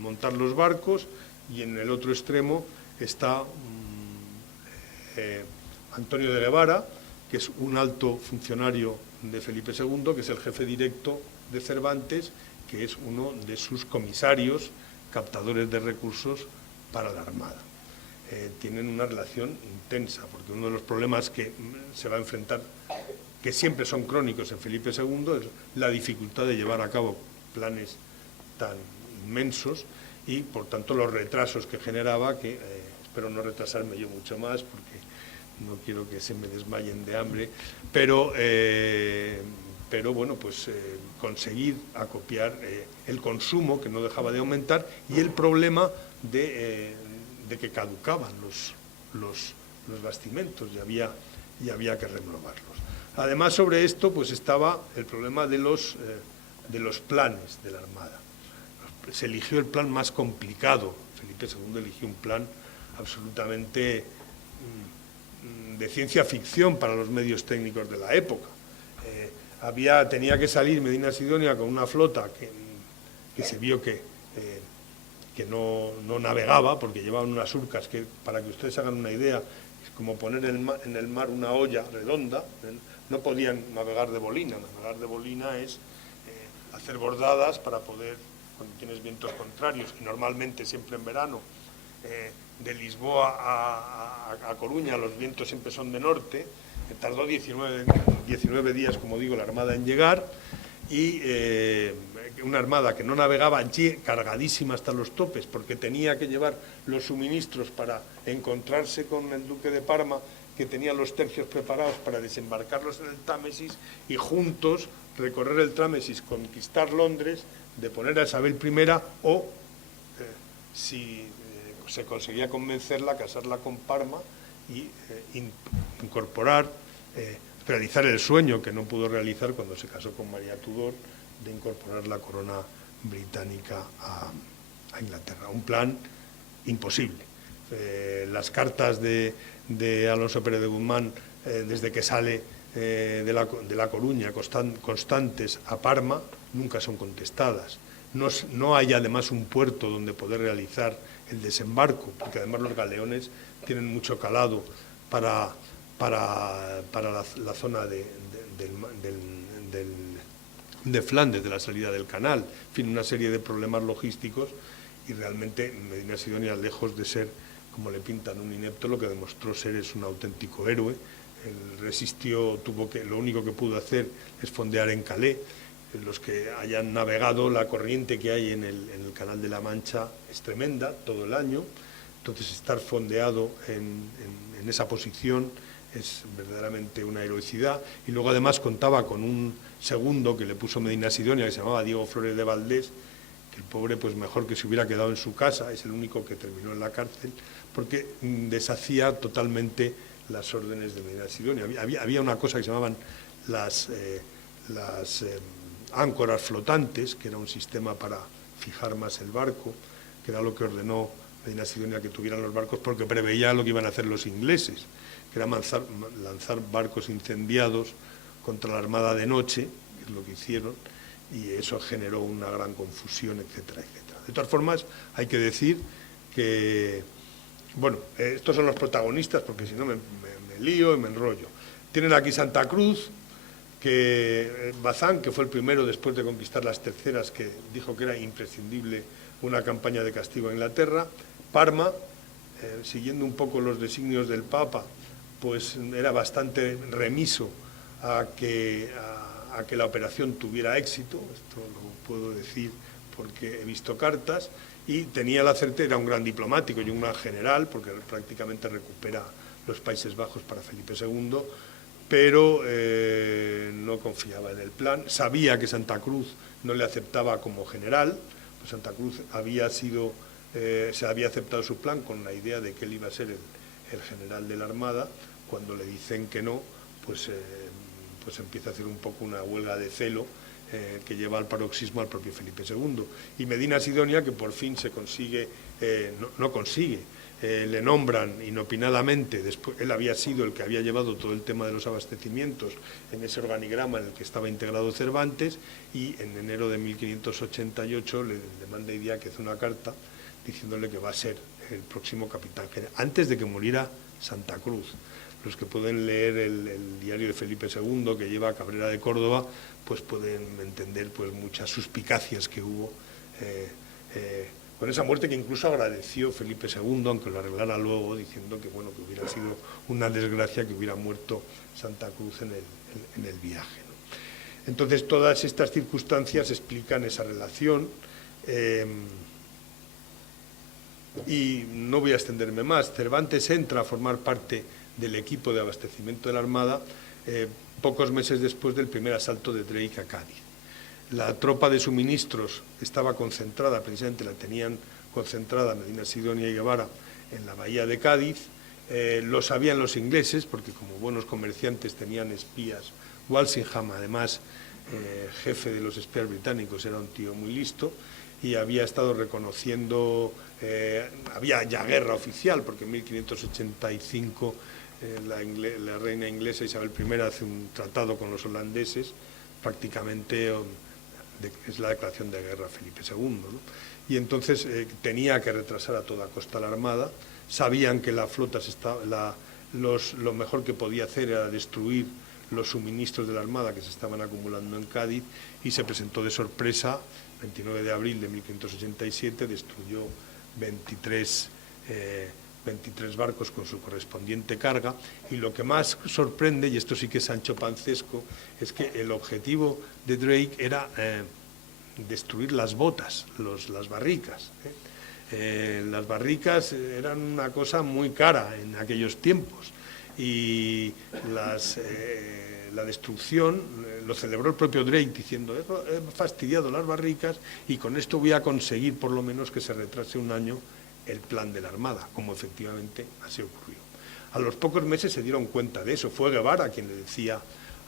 montar los barcos, y en el otro extremo está Antonio de Guevara, que es un alto funcionario de Felipe II, que es el jefe directo de Cervantes, que es uno de sus comisarios, captadores de recursos para la Armada. tienen una relación intensa, porque uno de los problemas que se va a enfrentar, que siempre son crónicos en Felipe II, es la dificultad de llevar a cabo planes tan inmensos y, por tanto, los retrasos que generaba, que espero no retrasarme yo mucho más, porque no quiero que se me desmayen de hambre, pero bueno, pues conseguir acopiar el consumo, que no dejaba de aumentar, y el problema de que caducaban los bastimentos y había que renovarlos. Además, sobre esto pues estaba el problema de los planes de la Armada. Se eligió el plan más complicado. Felipe II eligió un plan absolutamente de ciencia ficción para los medios técnicos de la época. Tenía que salir Medina Sidonia con una flota que se vio que no navegaba, porque llevaban unas urcas que, para que ustedes hagan una idea, es como poner en el mar una olla redonda. No podían navegar de bolina. Navegar de bolina es hacer bordadas para poder, cuando tienes vientos contrarios, y normalmente siempre en verano, de Lisboa a Coruña los vientos siempre son de norte. Tardó 19 días, como digo, la Armada en llegar, y una Armada que no navegaba allí, cargadísima hasta los topes, porque tenía que llevar los suministros para encontrarse con el duque de Parma, que tenía los tercios preparados para desembarcarlos en el Támesis y juntos recorrer el Támesis, conquistar Londres, deponer a Isabel I o, si se conseguía convencerla, casarla con Parma y incorporar, realizar el sueño que no pudo realizar cuando se casó con María Tudor, de incorporar la corona británica a Inglaterra. Un plan imposible. Las cartas de Alonso Pérez de Guzmán, desde que sale de la Coruña, constantes a Parma, nunca son contestadas. No hay además un puerto donde poder realizar el desembarco, porque además los galeones tienen mucho calado para la zona de Flandes, de la salida del canal, en fin, una serie de problemas logísticos, y realmente Medina Sidonia, lejos de ser, como le pintan, un inepto, lo que demostró ser es un auténtico héroe. Él resistió, lo único que pudo hacer es fondear en Calais. Los que hayan navegado, la corriente que hay en el Canal de la Mancha es tremenda todo el año, entonces estar fondeado en esa posición es verdaderamente una heroicidad. Y luego además contaba con un segundo que le puso Medina Sidonia, que se llamaba Diego Flores de Valdés, que el pobre, pues mejor que se hubiera quedado en su casa, es el único que terminó en la cárcel, porque deshacía totalmente las órdenes de Medina Sidonia. Había una cosa que se llamaban las áncoras flotantes, que era un sistema para fijar más el barco, que era lo que ordenó Medina Sidonia que tuvieran los barcos, porque preveía lo que iban a hacer los ingleses, que era lanzar barcos incendiados contra la Armada de noche, que es lo que hicieron, y eso generó una gran confusión, etcétera, etcétera. De todas formas, hay que decir que, bueno, estos son los protagonistas, porque si no me lío y me enrollo. Tienen aquí Santa Cruz, que Bazán, que fue el primero después de conquistar las terceras, que dijo que era imprescindible una campaña de castigo a Inglaterra. Parma, siguiendo un poco los designios del Papa, pues era bastante remiso a que la operación tuviera éxito, esto lo puedo decir porque he visto cartas, y tenía la certeza, era un gran diplomático y un gran general, porque prácticamente recupera los Países Bajos para Felipe II, pero no confiaba en el plan. Sabía que Santa Cruz no le aceptaba como general, pues Santa Cruz se había aceptado su plan con la idea de que él iba a ser el general de la Armada. Cuando le dicen que no, pues empieza a hacer un poco una huelga de celo que lleva al paroxismo al propio Felipe II. Y Medina Sidonia, que por fin se consigue, no consigue, le nombran inopinadamente, después, él había sido el que había llevado todo el tema de los abastecimientos en ese organigrama en el que estaba integrado Cervantes, y en enero de 1588 le manda Idiáquez una carta diciéndole que va a ser el próximo capitán general, antes de que muriera Santa Cruz. Los que pueden leer el diario de Felipe II, que lleva a Cabrera de Córdoba, pues pueden entender pues muchas suspicacias que hubo muerte que incluso agradeció Felipe II, aunque lo arreglara luego, diciendo que, bueno, que hubiera sido una desgracia que hubiera muerto Santa Cruz en el viaje, ¿no? Entonces, todas estas circunstancias explican esa relación, y no voy a extenderme más. Cervantes entra a formar parte del equipo de abastecimiento de la Armada pocos meses después del primer asalto de Drake a Cádiz. La tropa de suministros estaba concentrada, precisamente la tenían concentrada Medina Sidonia y Guevara en la bahía de Cádiz. Lo sabían los ingleses, porque como buenos comerciantes tenían espías. Walsingham, además, jefe de los espías británicos, era un tío muy listo y había estado reconociendo, había ya guerra oficial, porque en 1585 la reina inglesa Isabel I hace un tratado con los holandeses, prácticamente es la declaración de guerra a Felipe II, ¿no? Y entonces tenía que retrasar a toda costa la Armada. Sabían que la flota lo mejor que podía hacer era destruir los suministros de la Armada que se estaban acumulando en Cádiz, y se presentó de sorpresa. 29 de abril de 1587 destruyó 23 barcos con su correspondiente carga, y lo que más sorprende, y esto sí que es sanchopancesco, es que el objetivo de Drake era destruir las botas, las barricas. Las barricas eran una cosa muy cara en aquellos tiempos, y la destrucción lo celebró el propio Drake diciendo: he fastidiado las barricas y con esto voy a conseguir por lo menos que se retrase un año el plan de la Armada, como efectivamente así ocurrió. A los pocos meses se dieron cuenta de eso. Fue Guevara quien le decía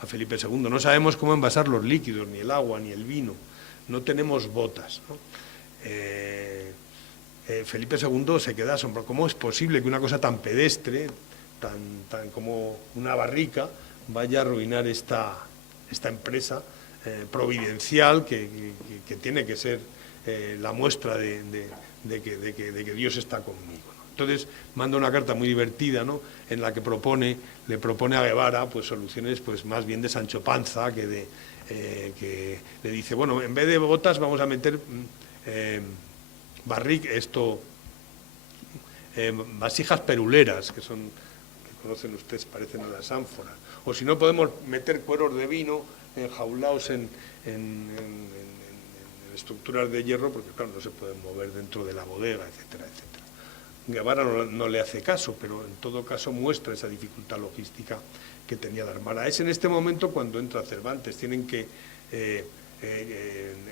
a Felipe II: no sabemos cómo envasar los líquidos, ni el agua, ni el vino, no tenemos botas, ¿no? Felipe II se queda asombrado. ¿Cómo es posible que una cosa tan pedestre, tan como una barrica, vaya a arruinar esta empresa providencial que tiene que ser la muestra de que Dios está conmigo, ¿no? Entonces manda una carta muy divertida, ¿no?, en la que le propone a Guevara pues soluciones pues más bien de Sancho Panza, que le dice: bueno, en vez de botas vamos a meter vasijas peruleras, que conocen ustedes, parecen a las ánforas, o si no podemos meter cueros de vino enjaulados en estructuras de hierro, porque claro, no se pueden mover dentro de la bodega, etcétera, etcétera. Guevara no le hace caso, pero en todo caso muestra esa dificultad logística que tenía la Armada. Es en este momento cuando entra Cervantes. Tienen que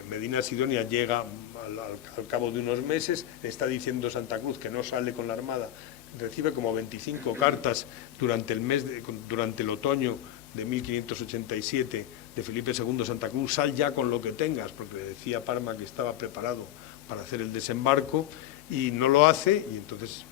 Medina Sidonia llega al cabo de unos meses, le está diciendo Santa Cruz que no sale con la Armada, recibe como 25 cartas durante el otoño de 1587 de Felipe II. Santa Cruz: sal ya con lo que tengas, porque le decía Parma que estaba preparado para hacer el desembarco, y no lo hace, y entonces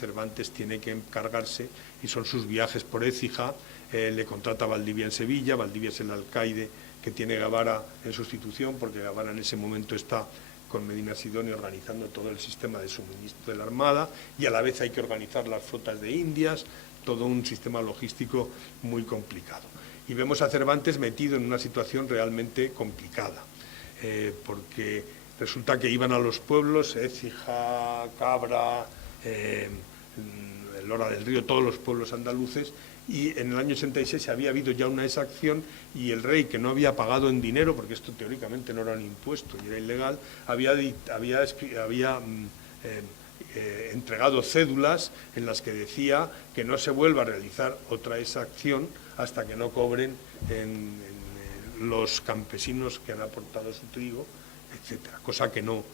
Cervantes tiene que encargarse, y son sus viajes por Écija. Le contrata a Valdivia en Sevilla. Valdivia es el alcaide que tiene Guevara en sustitución, porque Guevara en ese momento está con Medina Sidonia organizando todo el sistema de suministro de la Armada, y a la vez hay que organizar las flotas de Indias, todo un sistema logístico muy complicado. Y vemos a Cervantes metido en una situación realmente complicada, porque resulta que iban a los pueblos, Écija, Cabra, Lora del Río, todos los pueblos andaluces, y en el año 86 había habido ya una exacción, y el rey, que no había pagado en dinero, porque esto teóricamente no era un impuesto y era ilegal, había entregado cédulas en las que decía que no se vuelva a realizar otra exacción hasta que no cobren los campesinos que han aportado su trigo, etcétera, cosa que no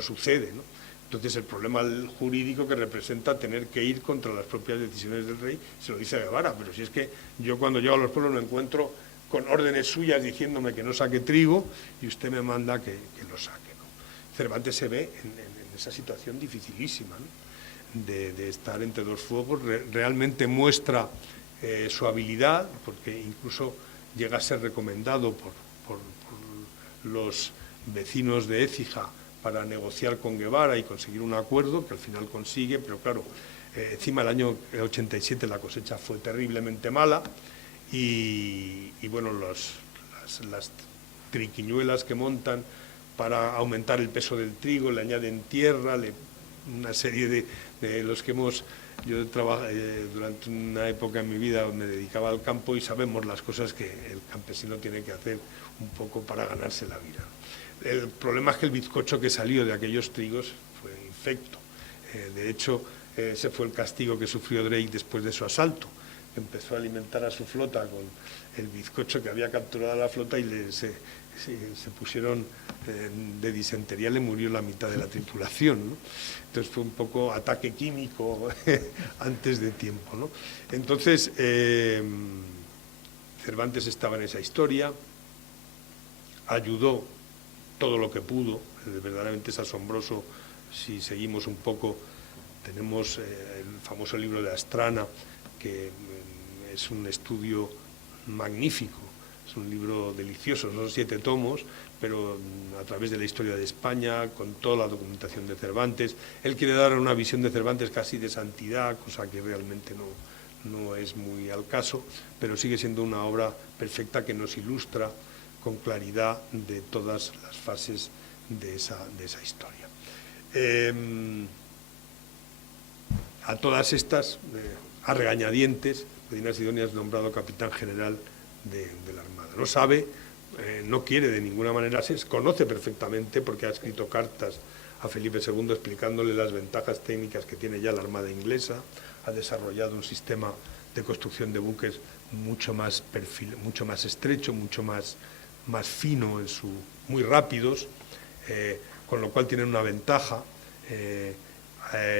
sucede, ¿no? Entonces el problema jurídico que representa tener que ir contra las propias decisiones del rey, se lo dice a Guevara: pero si es que yo cuando llego a los pueblos me encuentro con órdenes suyas diciéndome que no saque trigo, y usted me manda que lo saque, ¿no? Cervantes se ve en esa situación dificilísima, ¿no?, de estar entre dos fuegos. Realmente muestra su habilidad, porque incluso llega a ser recomendado por los vecinos de Écija para negociar con Guevara y conseguir un acuerdo, que al final consigue, pero claro, encima el año 87 la cosecha fue terriblemente mala, y bueno, las triquiñuelas que montan para aumentar el peso del trigo, le añaden tierra, una serie de los que hemos... Yo trabajé durante una época en mi vida, me dedicaba al campo y sabemos las cosas que el campesino tiene que hacer un poco para ganarse la vida. El problema es que el bizcocho que salió de aquellos trigos fue infecto. De hecho, ese fue el castigo que sufrió Drake después de su asalto. Empezó a alimentar a su flota con el bizcocho que había capturado a la flota y se pusieron de disentería, le murió la mitad de la tripulación, ¿no? Entonces fue un poco ataque químico antes de tiempo, ¿no? Entonces, Cervantes estaba en esa historia, ayudó todo lo que pudo, verdaderamente es asombroso. Si seguimos un poco, tenemos el famoso libro de Astrana, que es un estudio magnífico, es un libro delicioso, son 7 tomos, pero a través de la historia de España, con toda la documentación de Cervantes. Él quiere dar una visión de Cervantes casi de santidad, cosa que realmente no es muy al caso, pero sigue siendo una obra perfecta que nos ilustra con claridad de todas las fases de esa historia. A todas estas, a regañadientes, Medina Sidonia es nombrado capitán general de la Armada. No sabe, no quiere de ninguna manera, se conoce perfectamente porque ha escrito cartas a Felipe II explicándole las ventajas técnicas que tiene ya la Armada inglesa, ha desarrollado un sistema de construcción de buques mucho más estrecho, mucho más fino, muy rápidos, con lo cual tienen una ventaja.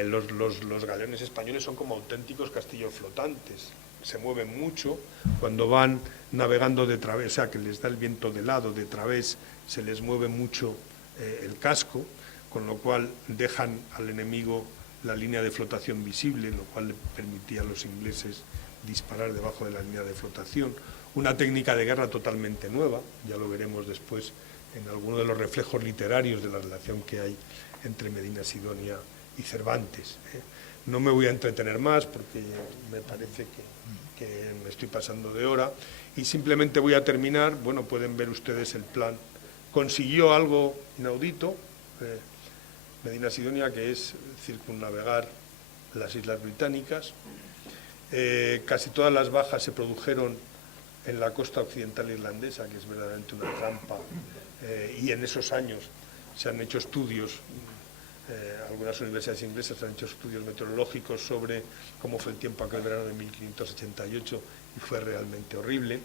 Los galeones españoles son como auténticos castillos flotantes, se mueven mucho cuando van navegando de través, o sea que les da el viento de lado, de través se les mueve mucho el casco, con lo cual dejan al enemigo la línea de flotación visible, lo cual le permitía a los ingleses disparar debajo de la línea de flotación. Una técnica de guerra totalmente nueva, ya lo veremos después en alguno de los reflejos literarios de la relación que hay entre Medina Sidonia y Cervantes. No me voy a entretener más porque me parece que me estoy pasando de hora y simplemente voy a terminar. Bueno, pueden ver ustedes el plan. Consiguió algo inaudito, Medina Sidonia, que es circunnavegar las Islas Británicas. Casi todas las bajas se produjeron en la costa occidental irlandesa, que es verdaderamente una trampa, y en esos años se han hecho estudios. Algunas universidades inglesas han hecho estudios meteorológicos sobre cómo fue el tiempo aquel verano de 1588 y fue realmente horrible.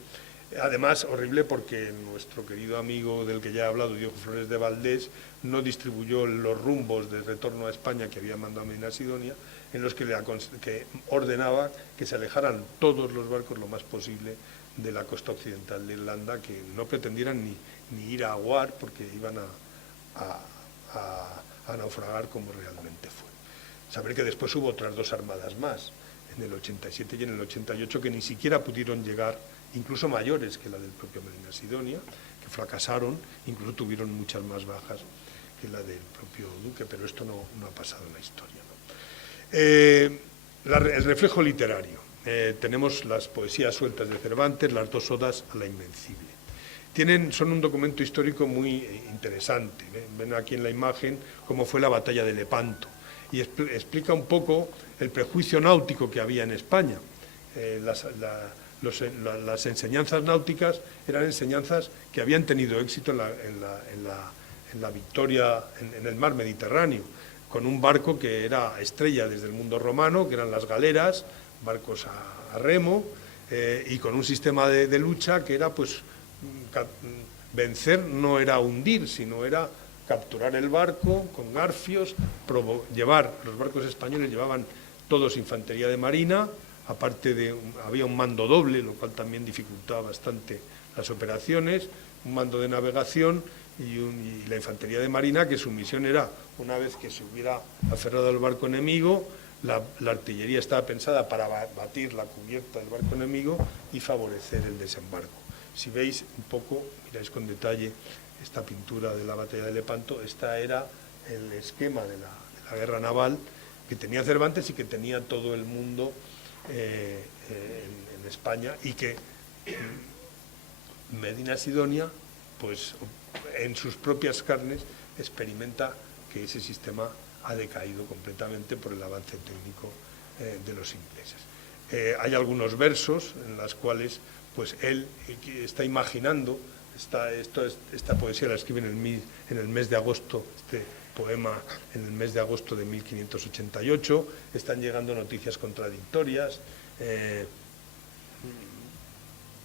Además, horrible porque nuestro querido amigo del que ya he hablado, Diego Flores de Valdés, no distribuyó los rumbos de retorno a España que había mandado a Medina Sidonia, en los que ordenaba que se alejaran todos los barcos lo más posible de la costa occidental de Irlanda, que no pretendieran ni ir a aguar porque iban a naufragar como realmente fue. Saber que después hubo otras 2 armadas más, en el 87 y en el 88, que ni siquiera pudieron llegar, incluso mayores que la del propio Medina Sidonia, que fracasaron, incluso tuvieron muchas más bajas que la del propio duque, pero esto no ha pasado en la historia, ¿no? El reflejo literario. Tenemos las poesías sueltas de Cervantes, las 2 odas a la Invencible. Son un documento histórico muy interesante. Ven aquí en la imagen cómo fue la batalla de Lepanto y explica un poco el prejuicio náutico que había en España. Las enseñanzas náuticas eran enseñanzas que habían tenido éxito en la victoria en el mar Mediterráneo, con un barco que era estrella desde el mundo romano, que eran las galeras, barcos a remo, y con un sistema de lucha que era, pues, vencer no era hundir, sino era capturar el barco con garfios, los barcos españoles llevaban todos infantería de marina, aparte había un mando doble, lo cual también dificultaba bastante las operaciones, un mando de navegación y la infantería de marina, que su misión era, una vez que se hubiera aferrado al barco enemigo, la artillería estaba pensada para batir la cubierta del barco enemigo y favorecer el desembarco. Si veis un poco, miráis con detalle esta pintura de la batalla de Lepanto, esta era el esquema de la guerra naval que tenía Cervantes y que tenía todo el mundo en España, y que Medina Sidonia pues en sus propias carnes experimenta que ese sistema ha decaído completamente por el avance técnico de los ingleses. Hay algunos versos en los cuales pues él está imaginando, esta poesía la escribe en el mes de agosto, este poema en el mes de agosto de 1588, están llegando noticias contradictorias.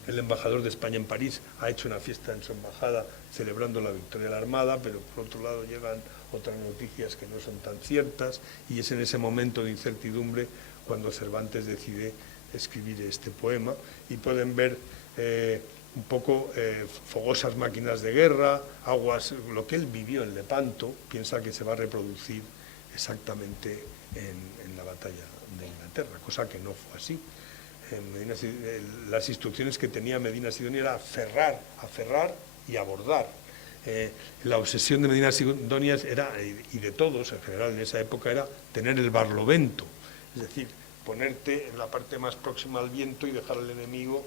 El embajador de España en París ha hecho una fiesta en su embajada celebrando la victoria de la Armada, pero por otro lado llegan otras noticias que no son tan ciertas, y es en ese momento de incertidumbre cuando Cervantes decide escribir este poema, y pueden ver un poco fogosas máquinas de guerra, aguas, lo que él vivió en Lepanto, piensa que se va a reproducir exactamente en la batalla de Inglaterra, cosa que no fue así. Las instrucciones que tenía Medina Sidonia era aferrar y abordar. La obsesión de Medina Sidonia era, y de todos en general en esa época, era tener el barlovento, es decir, ponerte en la parte más próxima al viento y dejar al enemigo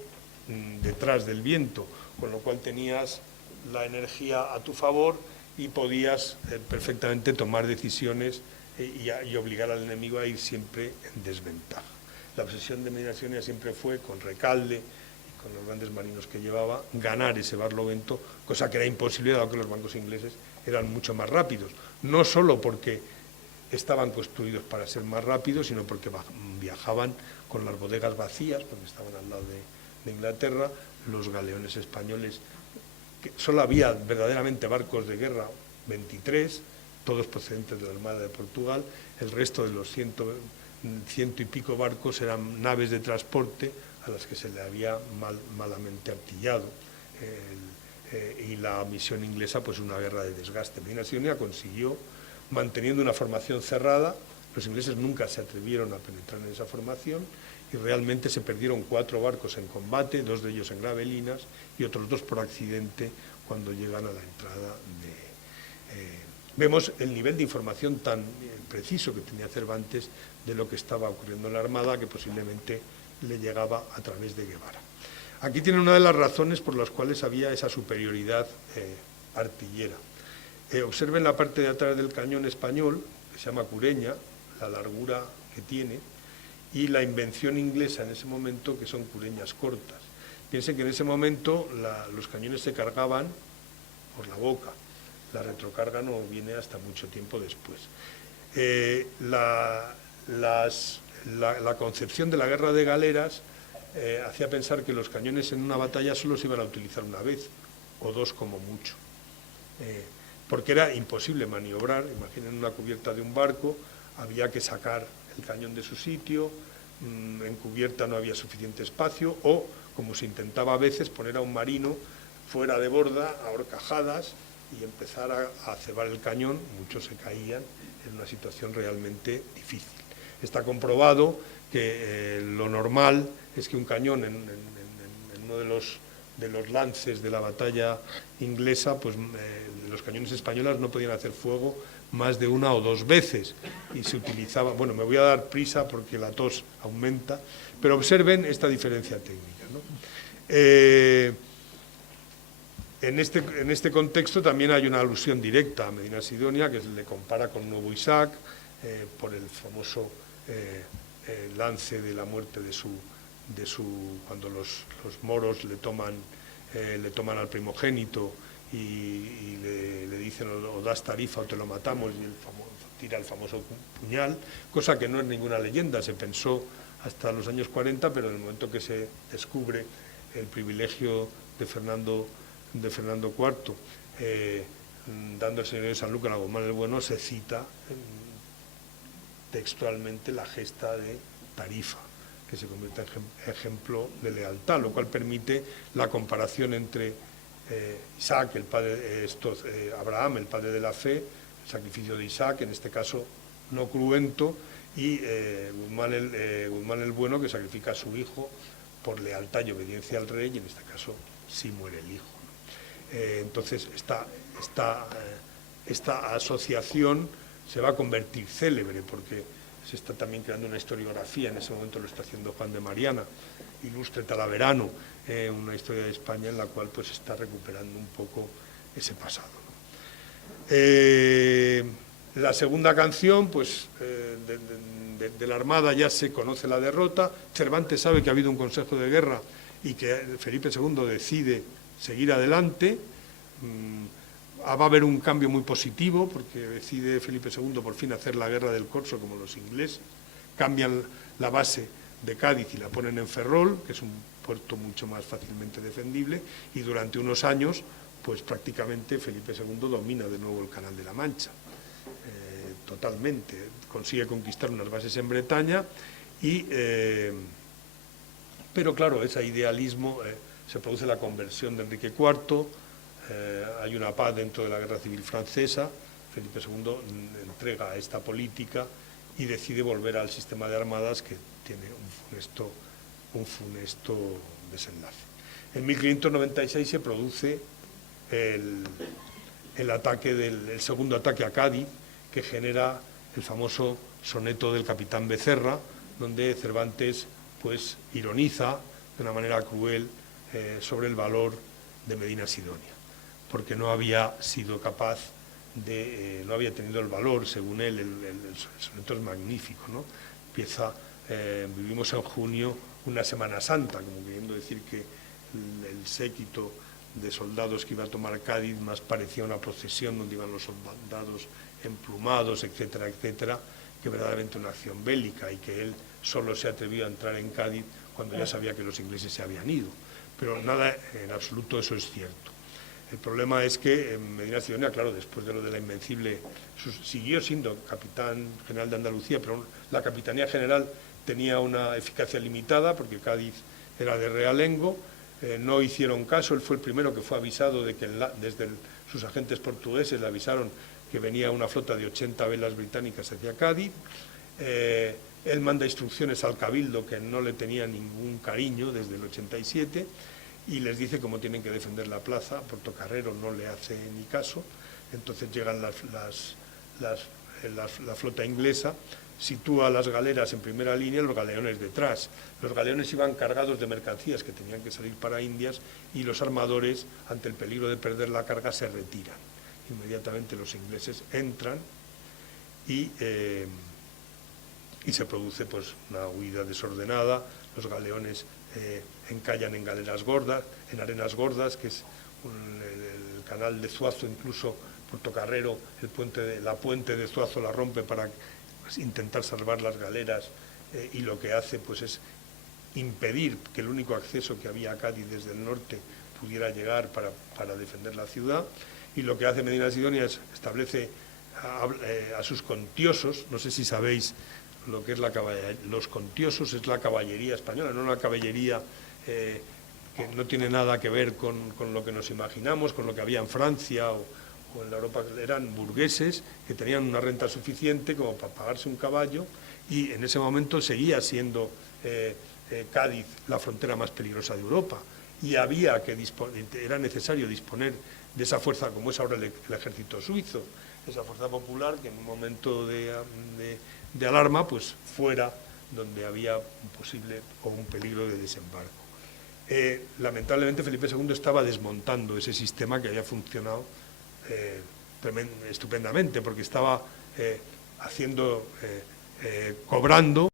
detrás del viento, con lo cual tenías la energía a tu favor y podías perfectamente tomar decisiones y obligar al enemigo a ir siempre en desventaja. La obsesión de Medina Sidonia siempre fue, con Recalde y con los grandes marinos que llevaba, ganar ese barlovento, cosa que era imposible dado que los barcos ingleses eran mucho más rápidos, no solo porque estaban construidos para ser más rápidos, sino porque viajaban con las bodegas vacías, porque estaban al lado de Inglaterra. Los galeones españoles, que solo había verdaderamente barcos de guerra, 23, todos procedentes de la Armada de Portugal, el resto de los ciento y pico barcos eran naves de transporte a las que se le había malamente artillado, y la misión inglesa pues una guerra de desgaste. Medina Sidonia consiguió, manteniendo una formación cerrada, los ingleses nunca se atrevieron a penetrar en esa formación y realmente se perdieron 4 barcos en combate, 2 de ellos en Gravelinas y otros 2 por accidente cuando llegan a la entrada de... Vemos el nivel de información tan preciso que tenía Cervantes de lo que estaba ocurriendo en la Armada, que posiblemente le llegaba a través de Guevara. Aquí tiene una de las razones por las cuales había esa superioridad artillera. Observen la parte de atrás del cañón español, que se llama cureña, la largura que tiene, y la invención inglesa en ese momento, que son cureñas cortas. Piensen que en ese momento los cañones se cargaban por la boca. La retrocarga no viene hasta mucho tiempo después. La concepción de la guerra de galeras hacía pensar que los cañones en una batalla solo se iban a utilizar una vez, o 2 como mucho, porque era imposible maniobrar. Imaginen una cubierta de un barco, había que sacar el cañón de su sitio, en cubierta no había suficiente espacio, o, como se intentaba a veces, poner a un marino fuera de borda, a horcajadas, y empezar a cebar el cañón. Muchos se caían en una situación realmente difícil. Está comprobado que lo normal es que un cañón en uno de los lances de la batalla inglesa, pues los cañones españoles no podían hacer fuego más de 1 o 2 veces y se utilizaba... Bueno, me voy a dar prisa porque la tos aumenta, pero observen esta diferencia técnica, ¿no? En este contexto también hay una alusión directa a Medina Sidonia, que le compara con Nuevo Isaac, por el famoso lance de la muerte cuando los moros le toman al primogénito y le dicen o das tarifa o te lo matamos, y él tira el famoso puñal, cosa que no es ninguna leyenda, se pensó hasta los años 40, pero en el momento que se descubre el privilegio de Fernando IV, dando el señorío de Sanlúcar a Guzmán el Bueno, se cita textualmente la gesta de Tarifa, que se convierte en ejemplo de lealtad, lo cual permite la comparación entre Isaac, Abraham, el padre de la fe, el sacrificio de Isaac, en este caso no cruento, y Guzmán el Bueno, que sacrifica a su hijo por lealtad y obediencia al rey, y en este caso sí muere el hijo. Entonces esta asociación se va a convertir célebre porque se está también creando una historiografía, en ese momento lo está haciendo Juan de Mariana, Ilustre Talaverano, una historia de España en la cual pues está recuperando un poco ese pasado, ¿no? La segunda canción, pues de la Armada ya se conoce la derrota. Cervantes sabe que ha habido un consejo de guerra y que Felipe II decide seguir adelante. Va a haber un cambio muy positivo porque decide Felipe II por fin hacer la guerra del Corso como los ingleses. Cambian la base de Cádiz y la ponen en Ferrol, que es un puerto mucho más fácilmente defendible, y durante unos años pues prácticamente Felipe II domina de nuevo el Canal de la Mancha, totalmente. Consigue conquistar unas bases en Bretaña, pero claro, ese idealismo, se produce la conversión de Enrique IV, hay una paz dentro de la Guerra Civil Francesa, Felipe II entrega esta política y decide volver al sistema de armadas que tiene un funesto desenlace. En 1596 se produce el segundo ataque a Cádiz, que genera el famoso soneto del capitán Becerra, donde Cervantes pues ironiza de una manera cruel sobre el valor de Medina Sidonia, porque no había sido capaz no había tenido el valor, según él, el soneto es magnífico, ¿no? Vivimos en junio una Semana Santa, como queriendo decir que el séquito de soldados que iba a tomar Cádiz más parecía una procesión donde iban los soldados emplumados, etcétera, etcétera, que verdaderamente una acción bélica, y que él solo se atrevió a entrar en Cádiz cuando ya sabía que los ingleses se habían ido. Pero nada, en absoluto eso es cierto. El problema es que Medina Sidonia, claro, después de lo de la Invencible, siguió siendo capitán general de Andalucía, pero la capitanía general tenía una eficacia limitada porque Cádiz era de realengo. No hicieron caso, él fue el primero que fue avisado de que desde sus agentes portugueses le avisaron que venía una flota de 80 velas británicas hacia Cádiz. Él manda instrucciones al cabildo, que no le tenía ningún cariño desde el 87, y les dice cómo tienen que defender la plaza. Portocarrero no le hace ni caso. Entonces llegan la flota inglesa, sitúa las galeras en primera línea, los galeones detrás. Los galeones iban cargados de mercancías que tenían que salir para Indias, y los armadores, ante el peligro de perder la carga, se retiran. Inmediatamente los ingleses entran y se produce pues una huida desordenada. Los galeones encallan en galeras gordas, en arenas gordas, que es el canal de Zuazo. Incluso Portocarrero, la puente de Zuazo la rompe para intentar salvar las galeras, y lo que hace pues es impedir que el único acceso que había a Cádiz desde el norte pudiera llegar para defender la ciudad. Y lo que hace Medina Sidonia es establece a sus contiosos. No sé si sabéis lo que es la caballería. Los contiosos es la caballería española, no una caballería que no tiene nada que ver con lo que nos imaginamos, con lo que había en Francia o en la Europa. Eran burgueses que tenían una renta suficiente como para pagarse un caballo, y en ese momento seguía siendo Cádiz la frontera más peligrosa de Europa, y era necesario disponer de esa fuerza, como es ahora el ejército suizo, esa fuerza popular, que en un momento de alarma pues fuera donde había un posible o un peligro de desembarco. Lamentablemente Felipe II estaba desmontando ese sistema que había funcionado estupendamente, porque estaba cobrando